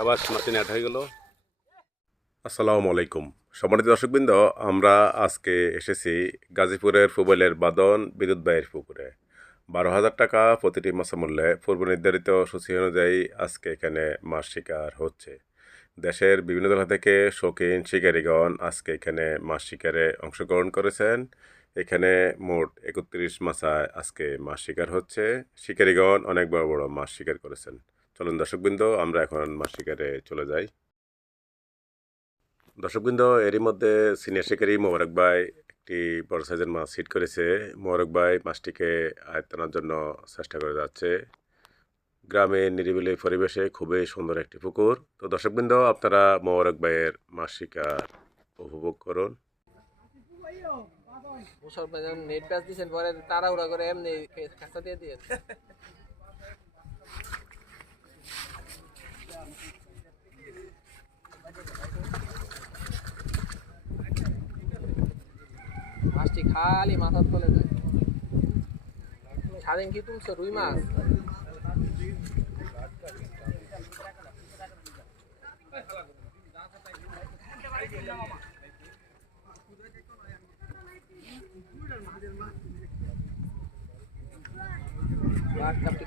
আবার মাছ নেট হয়ে গেল। আসসালামু আলাইকুম সম্মানিত দর্শকবৃন্দ, আমরা আজকে এসেছি গাজীপুরের ফুবলের বাদন বিদ্যুৎ ভাইয়ের পুকুরে। 12,000 টাকা প্রতিটি মাছ মূল্যে পূর্ব নির্ধারিত সূচি অনুযায়ী আজকে এখানে মাছ শিকার হচ্ছে। দেশের বিভিন্ন জেলা থেকে শৌখিন শিকারীগণ আজকে এখানে মাছ শিকারে অংশগ্রহণ করেছেন। এখানে মোট 31 মাছায় আজকে মাছ শিকার হচ্ছে। শিকারীগণ অনেক বড় বড় মাছ শিকার করেছেন। চলুন দর্শকবৃন্দ, আমরা এখন মাছ শিকারে চলে যাই। দর্শকবৃন্দ, এরই মধ্যে সিনিয়র শিকারী মোবারক ভাই একটি বড় সাইজের মাছ হিট করেছে। মোবারক ভাই মাছটিকে আয়ত্তানোর জন্য চেষ্টা করে যাচ্ছে। গ্রামের নিরিবিলি পরিবেশে খুবই সুন্দর একটি পুকুর। তো দর্শকবৃন্দ, আপনারা মোবারক ভাইয়ের মাছ শিকার উপভোগ করুন। নেট প্যাচ দিয়েছেন পরে তাড়াহুড়া করে এমনি কাঁচা দিয়ে দিয়ে মাছটি খালি মাথার তলে যায়। স্বাধীন কি তুলছো রুই মাছ?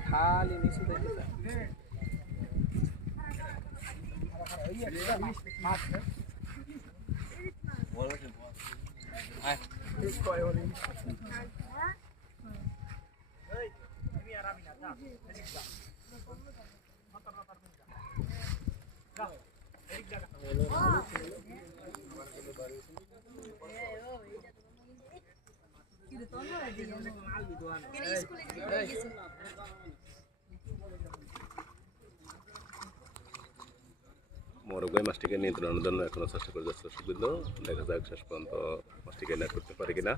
খালি নিচু দেখতে মোবারক ভাই মাছটিকে নিয়ন্ত্রণের জন্য এখনো চেষ্টা করে যাচ্ছে। দর্শকবৃন্দ, দেখা যাক শেষ পর্যন্ত মাছটিকে নেট করতে পারে কিনা।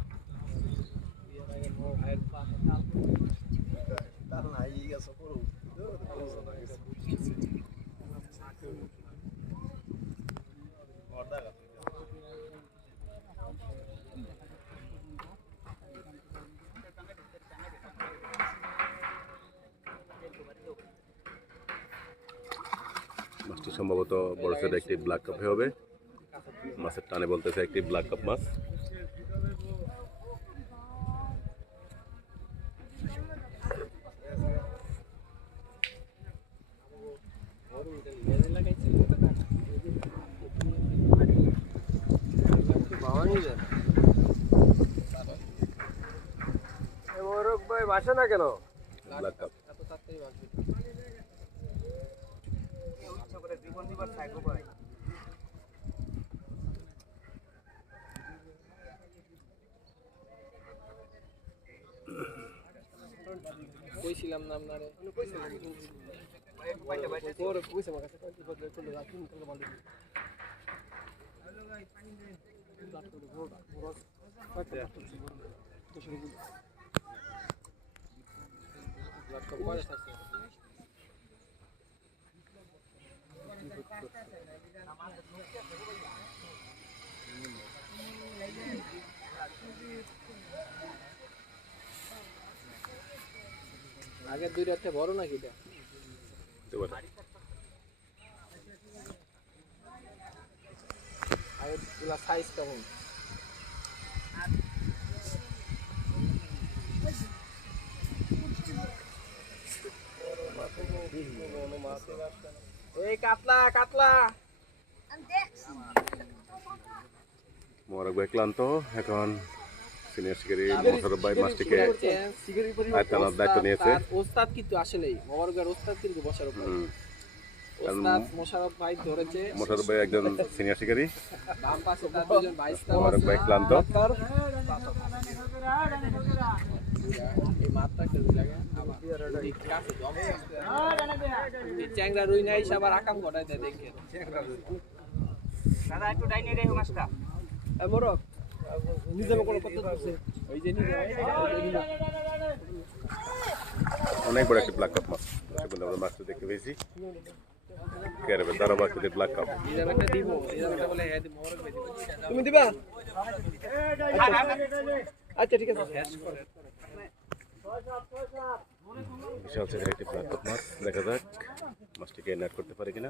মাছটি সম্ভবত বড় সাইজের একটি ব্ল্যাক কাপ হবে। মাছের টানে বলতেছে একটি ব্ল্যাক কাপ মাছ। বাসে না কেন? ব্ল্যাক কাপ কইছিলাম না আপনারে আগের দুইটা একটা বড় নাকি এটা? আগের গুলা সাইজ কেমন? এই কাতলা কাতলা মোবারক ভাই ক্লান্ত, এখন সিনিয়র শিকারী মোশাররফ ভাই মাছটিকে আয়ত্তানোর দায়িত্ব নিয়েছে। ওস্তাদ কিন্তু আসলেই মোবারক ভাইয়ের ওস্তাদ কিন্তু মোশাররফ ভাই। ওস্তাদ মোশাররফ ভাই ধরেছে। মোশাররফ ভাই একজন সিনিয়র শিকারী। বাম পাশে তার দুজন ভাইস্তা। মোবারক ভাই ক্লান্ত। এই মাছটা খেলতে লাগে আবার এই কাছে দম এই চ্যাংড়া রুই নাই আবার আকাম ঘটায় দেয় দেখেন। দাদা একটু ডাইনে রে মাছটা। এ মোরক নিজে কোনো কত করছে ওই যে নিজে অনেক বড় একটা ব্ল্যাক কাপ মাছ। আমরা মাছটা দেখতে পেয়েছি। কেরবে দাঁড়াবো একটা ব্ল্যাক কাপ। নিজে একটা দিব, নিজে একটা বলে হ্যাঁ মোরক দিব। তুমি দিবা? আচ্ছা ঠিক আছে বিশাল সাইজের একটি ব্ল্যাক কাপ মাছ, দেখা যাক মাছটিকে নেট করতে পারে কিনা।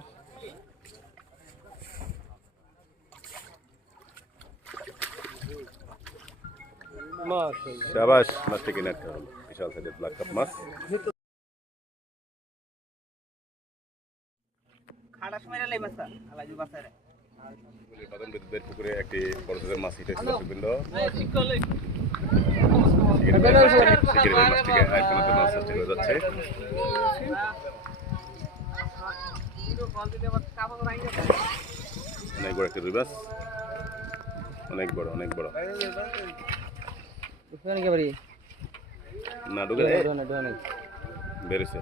শাবাশ, মাছটিকে নেট করা হলো। বিশাল সাইজের ব্ল্যাক কাপ মাছ। বাদন বিদ্যুতের পুকুরে একটি বড় সাইজের মাছ হিট হয়েছিল দর্শকবৃন্দ। শিকারি ভাই মাছটিকে আটকানোর জন্য চেষ্টা করে যাচ্ছে। অনেক বড় একটি রুই মাছ, অনেক বড় অনেক বড়। না ঢুকে বেরোছে।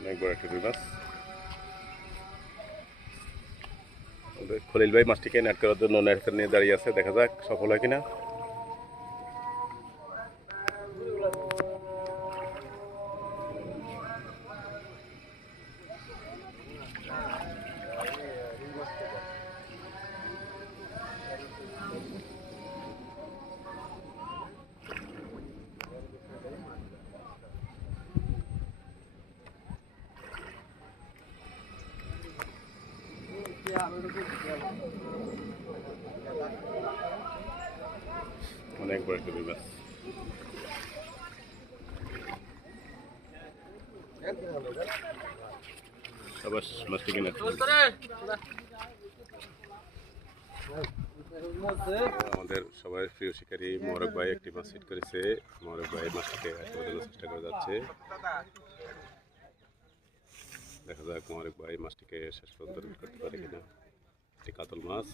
অনেক বড় একটি রুই মাছ। খলিল ভাই মাছটিকে নেট করার জন্য নেট নিয়ে দাঁড়িয়ে আছে, দেখা যাক সফল হয় কিনা। অনেক বড় একটি রুই মাছ। সবাই মাছটিকে নেট আমাদের সবাই প্রিয় শিকারী মোবারক ভাই একটি মাছ হিট করেছে। মোবারক ভাই মাছটিকে আটকানোর জন্য চেষ্টা করে যাচ্ছে, দেখা যাক মোবারক ভাই মাছটিকে শেষ পর্যন্ত হিট করতে পারে কিনা। একটি কাতল মাছ।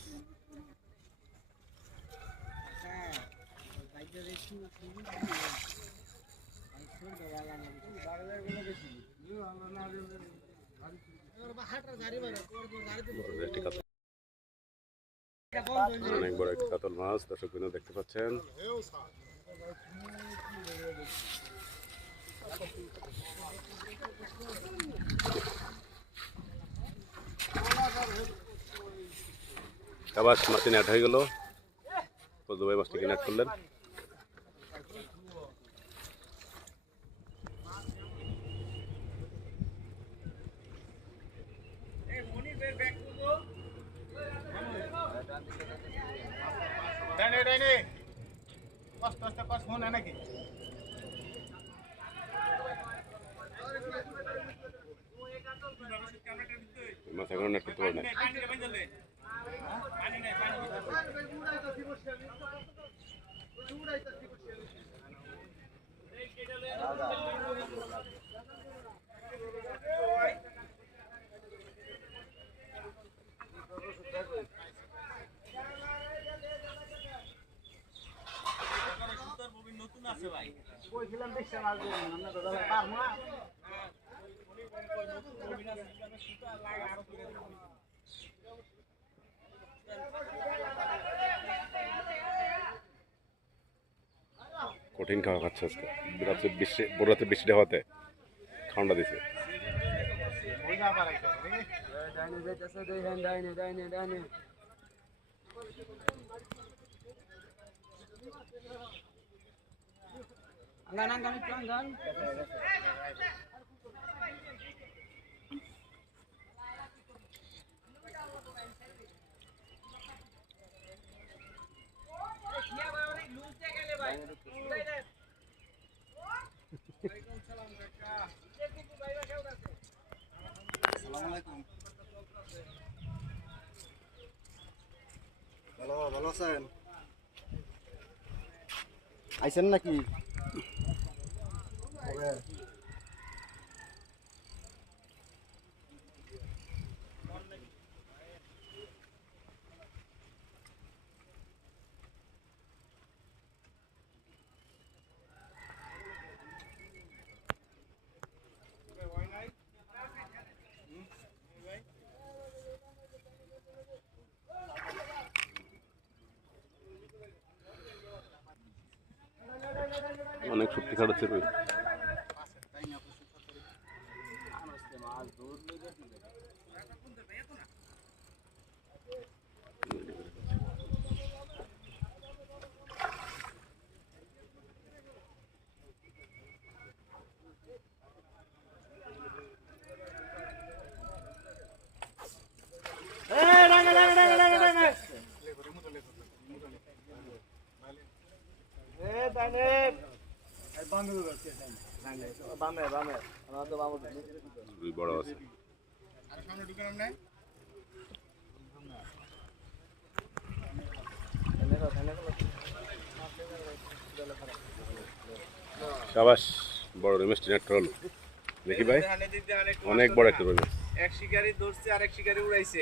অনেক বড় একটি কাতল মাছ দর্শক বিন্দু দেখতে পাচ্ছেন। আবার মাছটি নেট হয়ে গেল। ফজলু ভাই মাছটিকে নেট করলেন। মাছ এখনো নেট করতে পারে না। কঠিন খাওয়া খাচ্ছে আজকে, রাতে বৃষ্টি, বড় রাতে বৃষ্টি হওয়াতে ঠান্ডা দিছে। ভালো আছেন? আইছেন নাকি? অনেক শক্তি খাটাচ্ছে রুই। রুই বড় আছে। সাবাস, বড় রুই মিষ্টি নেট হলো। দেখি ভাই, অনেক বড় একটা রুই মাছ। এক শিকারি ধরছে আর এক শিকারি উড়াইছে।